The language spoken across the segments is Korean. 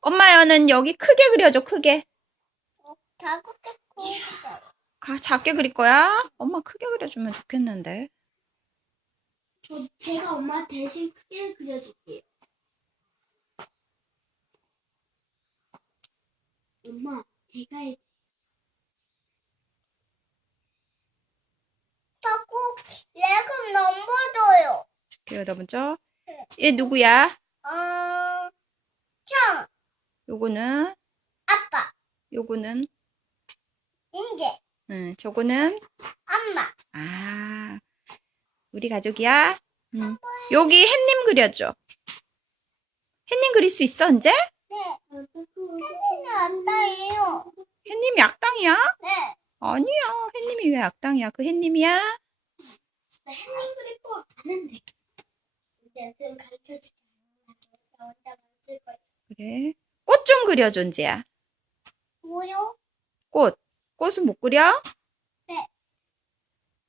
엄마는 여기 크게 그려줘, 크게. 작게 그려. 가, 작게 그릴 거야? 엄마 크게 그려주면 좋겠는데. 저 제가 엄마 대신 크게 그려줄게요. 엄마, 제가 해. 자꾸 얘가 넘버져요. 그려다 보죠. 얘 누구야? 어, 형, 요거는, 아빠, 요거는, 인제, 응, 저거는, 엄마. 아, 우리 가족이야? 응. 여기 햇님 그려줘. 햇님 그릴 수 있어, 이제? 네. 햇님은 안 따예요. 햇님이 악당이야? 네. 아니야. 햇님이 왜 악당이야? 그 햇님이야? 나 햇님 그릴 거 아는데. 이제 좀 가르쳐주자. 나 혼자 만들 거야. 그래. 꽃 좀 그려줘, 이제야. 뭐요? 꽃. 꽃은 못 그려?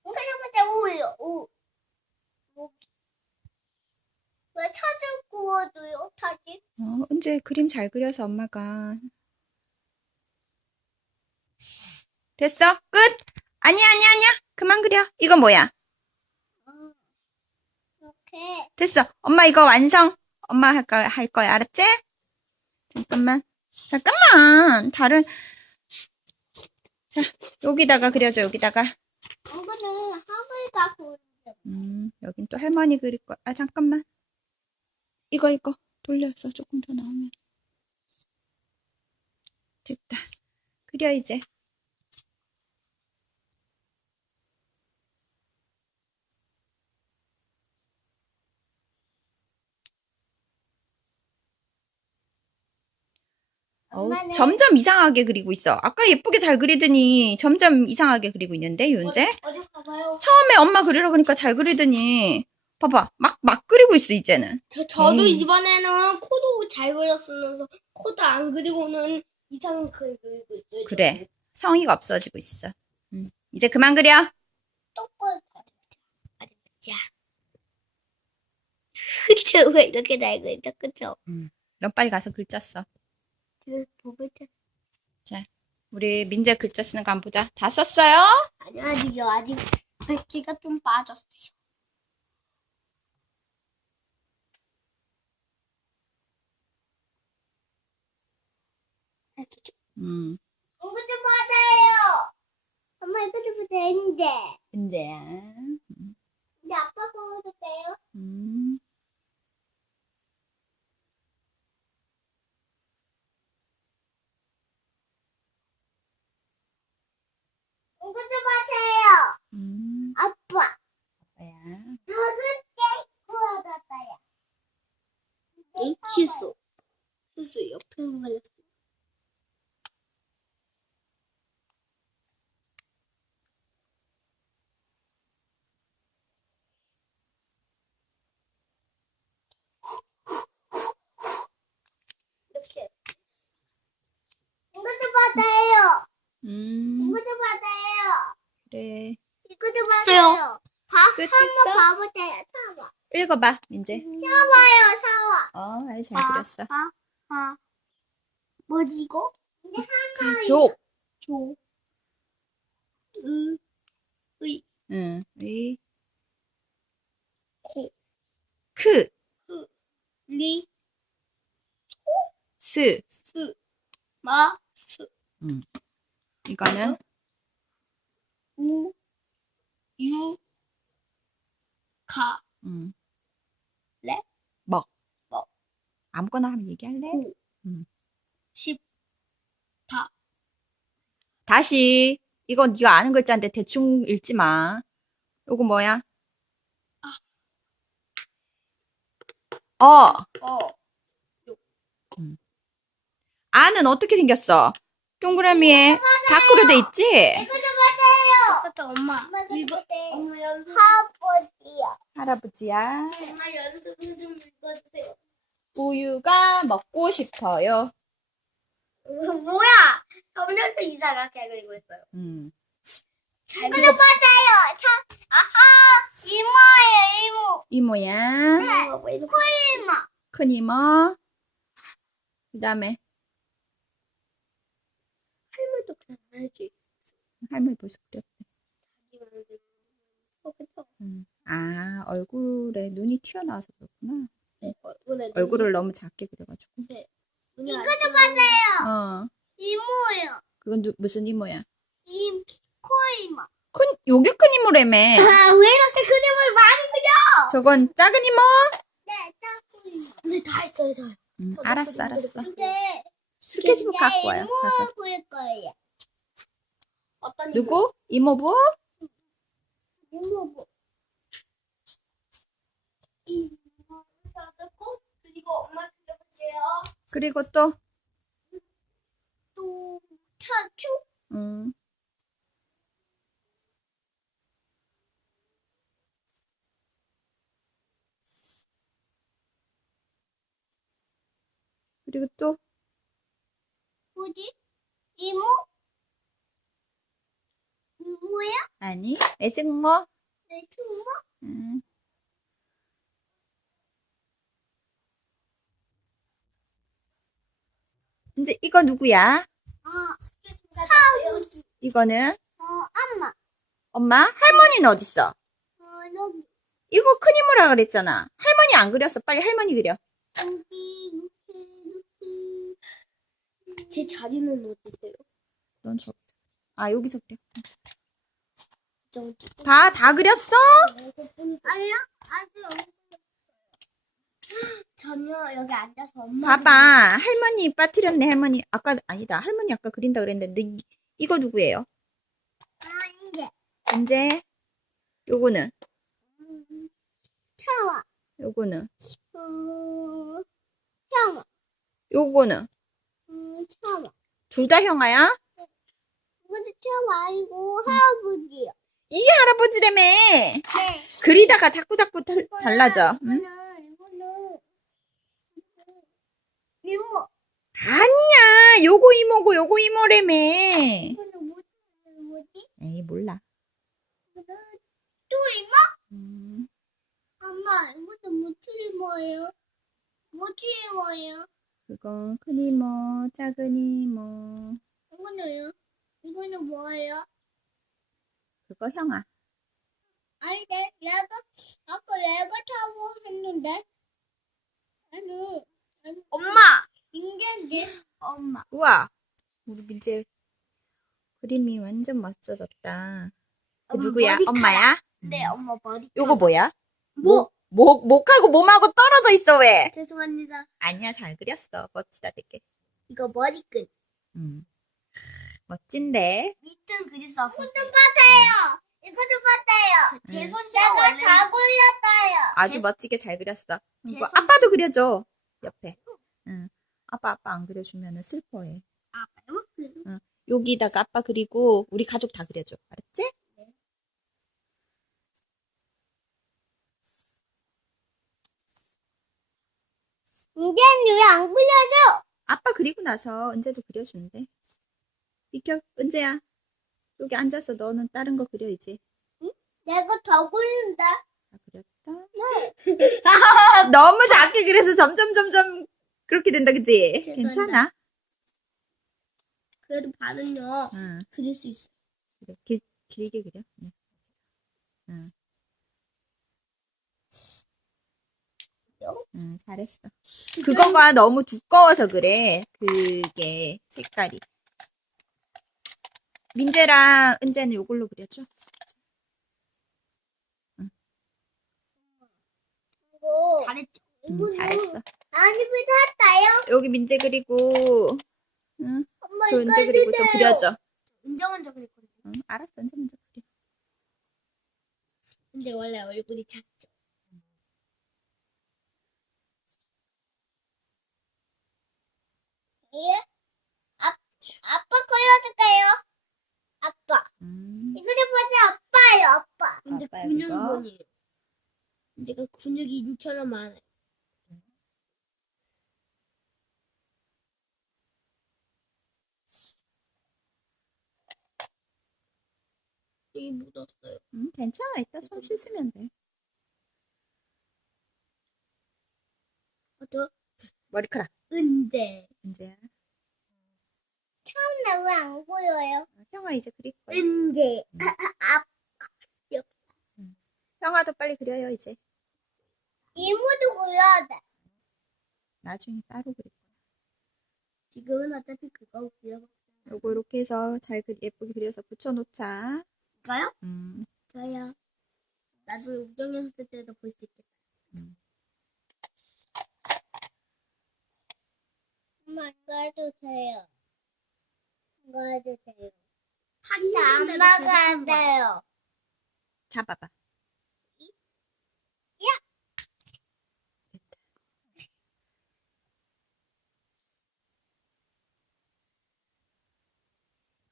그려보자, 오요, 오. 왜 타지 구워줘요, 타지? 어, 은재 그림 잘 그려서 엄마가. 됐어? 끝? 아니야, 아니야, 아니야. 그만 그려. 이거 뭐야? 어. 이렇게. 됐어. 엄마 이거 완성. 엄마 할 거야, 할 거야. 알았지? 잠깐만. 잠깐만. 다른. 자, 여기다가 그려줘, 여기다가. 이거는 하물가 그려. 음, 여긴 또 할머니 그릴 거야. 아, 잠깐만. 이거, 이거. 돌려서 조금 더 나오면. 됐다. 그려, 이제. 어우, 엄마는 점점 이상하게 그리고 있어. 아까 예쁘게 잘 그리더니 점점 이상하게 그리고 있는데, 윤재? 어디 가봐요. 처음에 엄마 그리라 그러니까 잘 그리더니, 봐봐. 막, 막 그리고 있어, 이제는. 저, 저도 에이. 이번에는 코도 잘 그렸으면서 코도 안 그리고는 이상한 글 그리고 있어요. 그래. 성의가 없어지고 있어. 음. 이제 그만 그려. 똑같아. 자. 그쵸? 왜 이렇게 잘 그리죠? 그쵸? 넌 빨리 가서 글자 써. 저 보고 있잖아. 우리 민재 글자 쓰는 거 한번 보자. 다 썼어요? 아니, 아직요. 아직 글귀가 좀 빠졌어요. 음. 이거 좀 받아요. 엄마 이거 좀 되는데. 민재야. 근데 아빠 거도 돼요? 음. 이거 좀 받아요. 음. 아빠. 아빠야. 저는 케이크 얻었어요. 실수. 실수 옆에 걸렸어. 이렇게. 이것도 받아요. 음. 이것도 받아요. 그래. 이것도 받아요. 봐, 끝 한번? 봐보세요. 사와. 읽어봐, 민재. 사와요, 사와. 어, 아주 잘 아, 그렸어. 아, 아. 뭐지 이거? 족. 조. 으. 의. 응. 이. 코. 크. 리. 스. 스. 마. 스. 이거는 우. 유. 가. 음. 레? 먹. 먹. 아무거나 하면 얘기할래? 고. 음. 십. 다시. 이건 네가 아는 글자인데 대충 읽지 마. 요거 뭐야? 어. 어. 아는 어떻게 생겼어? 동그라미에 다크로 돼 있지? 똑같아 엄마. 이거. 엄마 연습. 할아버지야. 할아버지야. 엄마 연습 좀 읽어주세요. 우유가 먹고 싶어요. 이거 뭐야? 점점 더 이상하게 그리고 있어요. 음. 잘 그려 받아요. 자, 아하, 이모예요, 이모. 이모야. 네, 이모. 큰 이모. 그 다음에 할머니도 그냥 알지. 할머니 벌써 그렸대. 어, 그쵸? 음. 아, 얼굴에 눈이 튀어나와서 그렇구나. 얼굴에 얼굴을 너무 작게 그려가지고. 눈이 이거 좀 맞아요. 어, 이모요. 그건 누, 무슨 이모야? 이 코이모. 큰, 요게 큰 이모라며. 아, 왜 이렇게 그림을 많이 그려? 저건 작은 이모? 네, 짝꿍이. 네, 다 했어요, 저. 음, 알았어, 알았어. 근데 스케치북 갖고 와요. 가서. 이모 그릴 거예요. 어떤 누구? 이모부? 이모 뭐? 이모 저도 그리고 엄마 그려볼게요. 그리고 또, 또 타투? 음, 그리고 또, 뭐지? 이모? 이모야? 아니? 내 친구? 음. 이제 이거 누구야? 어, 사우지. 이거는 어, 엄마. 엄마? 할머니는 어딨어? 어, 여기, 이거 큰 이모라 그랬잖아. 할머니 안 그렸어. 빨리 할머니 그려. 여기, 이렇게, 이렇게. 제 자리는 어디세요? 넌 저. 아 여기서 그려. 좀다다 그렸어? 아니요? 아직. 전혀 여기 앉아서 엄마. 봐봐. 할머니 빠뜨렸네 할머니. 아까 아니다. 할머니 아까 그린다 그랬는데 이, 이거 누구예요? 아, 이제. 이제 요거는 차와. 요거는 어, 차와. 요거는 음, 차와. 둘다 형아야? 이것도 차와 아니고 할아버지요. 이 할아버지라며. 네. 그리다가 자꾸 자꾸 달, 달라져. 응? 이거는, 이거는, 이모. 아니야. 요거 이모고 요거 이모라며. 이거는 뭐지? 몰라. 이거는 또 이모? 음, 엄마, 이것도 뭐지 이모예요? 뭐지 이모예요? 그건 큰 이모, 작은 이모. 이거는요? 이거는 뭐예요? 그거 형아. 아니, 내, 얘가, 아까 얘가 타고 했는데? 아니, 아니 엄마! 인간데? 엄마. 우와. 우리 민재 그림이 완전 멋져졌다. 그 엄마 누구야? 머리카락. 엄마야? 네, 엄마 머리. 요거 뭐야? 목. 목, 목하고 몸하고 떨어져 있어 왜? 죄송합니다. 아니야 잘 그렸어. 멋지다 되게. 이거 머리끈. 음. 멋진데. 밑은 그릴 수 없었어요. 이거 똑같아요. 이거 똑같아요. 제 손씨가 원래... 다 굴렸어요. 아주 멋지게 잘 그렸어. 제 이거 손- 아빠도 그려줘. 옆에. 응. 아빠 아빠 안 그려주면 슬퍼해. 아빠요? 여기다가 아빠 그리고 우리 가족 다 그려줘. 알았지? 이제는 왜 안 굴려줘? 아빠 그리고 나서 은재도 그려준대. 비켜, 은재야. 여기 앉아서 너는 다른 거 그려 이제. 내가 더 굴린다. 다 그렸다. 너무 작게 그래서 점점 점점 그렇게 된다, 그지? 죄송합니다. 괜찮아. 그래도 반은요. 응. 그릴 수 있어. 그래. 길, 길게 그려. 응. 응. 응, 잘했어. 그거가 너무 두꺼워서 그래. 그게 색깔이. 민재랑 은재는 요걸로 그려줘. 이거 잘했죠. 응, 잘했어. 아니 붙었어요. 여기 민재 그리고 응, 엄마 저 은재 그리고 좀 그려줘. 은재 먼저 그렸거든요. 응, 알았어, 은재 먼저 그려. 은재 원래 얼굴이 작죠. 예? 아, 아빠 그려줄까요? 아빠. 음, 이거를 보자 아빠예요 아빠. 이제 아빠야, 근육본이에요. 이제가 근육이 인처럼 많아요. 여기 묻었어요. 응, 괜찮아. 이따 손 씻으면 돼. 어to 머리카락. 은재. 은재야. 처음에 왜 안 보여요? 형아 이제 그릴 거야. 은재. 아, 형아도 빨리 그려요 이제. 이모도 그려야 돼. 나중에 따로 그릴 거야. 지금은 어차피 그거 그려볼까요? 요거 이렇게 해서 잘 그리, 예쁘게 그려서 붙여놓자. 음. 저요. 나도 우정이 했을 때도 볼 수 있겠다. 음. 엄마 이거 해도 돼요. 해도 돼요. 근데 안 막아야 돼요. 잡아봐.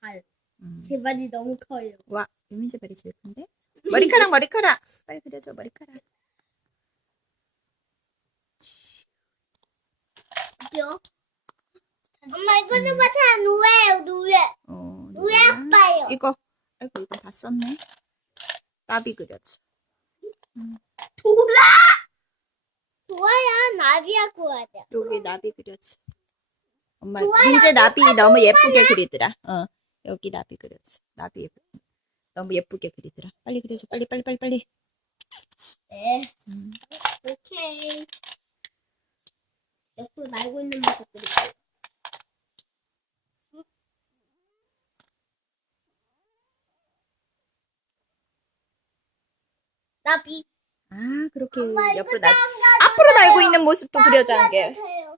발. 음. 제 발이 너무 커요. 와, 유민재 발이 제일 큰데? 머리카락, 머리카락! 빨리 그려줘, 머리카락. 그죠? 엄마 이거 좀 봐서 노예요 노예. 어, 노예? 아빠요. 이거, 아이고, 이거 다 썼네. 나비 그려줘. 도라. 좋아요 나비야 구하자. 여기 나비 그려줘. 엄마, 좋아요. 민재 나비 너무 예쁘게 그리더라. 어, 여기 나비 그려줘. 나비 예쁘- 너무 예쁘게 그리더라. 빨리 그려줘, 빨리, 빨리, 빨리, 빨리. 네. 음. 오케이. 옆으로 날고 있는 모습 그릴게요. 나 비. 아, 그렇게 엄마, 이거 옆으로 날, 땀 앞으로 날고 있는 모습도 그려줘, 한 개. 돼요.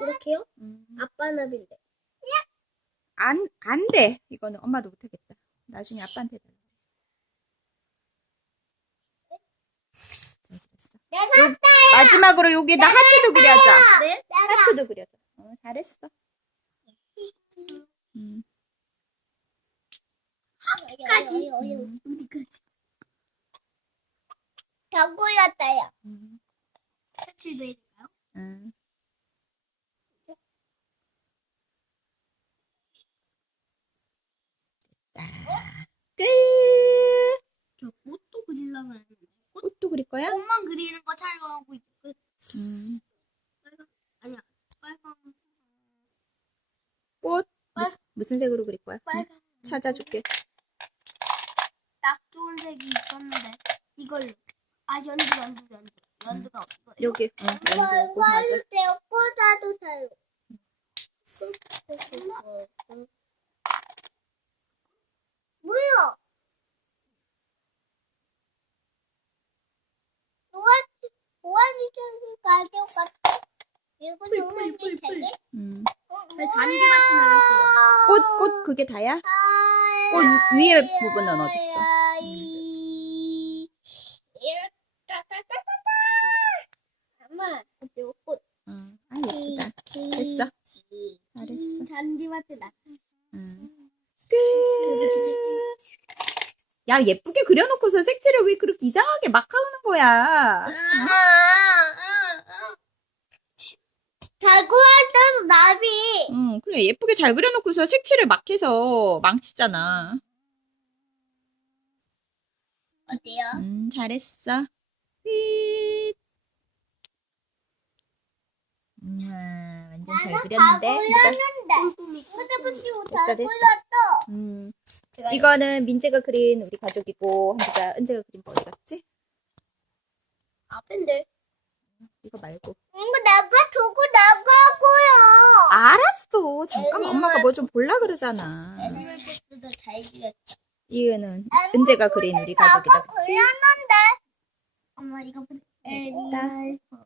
이렇게요? 음. 아빠 나비인데. 안, 안 돼. 이거는 엄마도 못하겠다. 나중에 아빠한테 달라. 내가 요- 마지막으로 여기다 하트도 그려줘. 네? 내가 하트도 그려줘. 어, 잘했어. 음, 까지. 음. 어디까지? 더 보였어요. 음, 색칠도 해줄까요? 끝. 저 꽃도 그리려면 했는데. 꽃도 그릴 거야? 꽃만 그리는 거 촬영하고 있고. 끝. 음. 빨간, 아니야. 빨간, 꽃 무슨, 무슨 색으로 그릴 거야? 응, 빨간. 찾아줄게. 딱 좋은 색이 있었는데. 이걸로. 아, 연두, 연두, 연두. 연두가 없어요. 여기 응, 연두 꽃 맞아. 돼요. 꽂아도 돼요. 뭐야? 노란, 노란색이 가져갔다. 이거 풀, 풀, 노란색 풀, 풀. 되게? 음. 왜 잔디밭이 나왔어요? 꽃, 꽃 그게 다야? 꽃 위에 부분은 어딨어? 야 예쁘게 그려놓고서 색칠을 왜 그렇게 이상하게 막 하는 거야? 할 때도 나비. 응 그래 예쁘게 잘 그려놓고서 색칠을 막 해서 망치잖아. 어때요? 음 잘했어. 끝. 음, 완전 잘 그렸는데. 그죠? 꼼꼼히 꼼꼼히. 됐다, 잘 됐어. 골랐어. 음. 이거는 민재가 그린 우리 가족이고 한주가 은재가 그린 거 어디 갔지? 앞인데. 이거 말고. 이거 내가 두고 나가고요. 알았어. 잠깐만 애니멀 엄마가 뭐 좀 볼라 그러잖아. 애니멀 포스도 잘 그렸다. 이거는 은재가 그린 우리 가족이다. 그치? 그렸는데. 엄마 이거 보자. 애니멀 포스.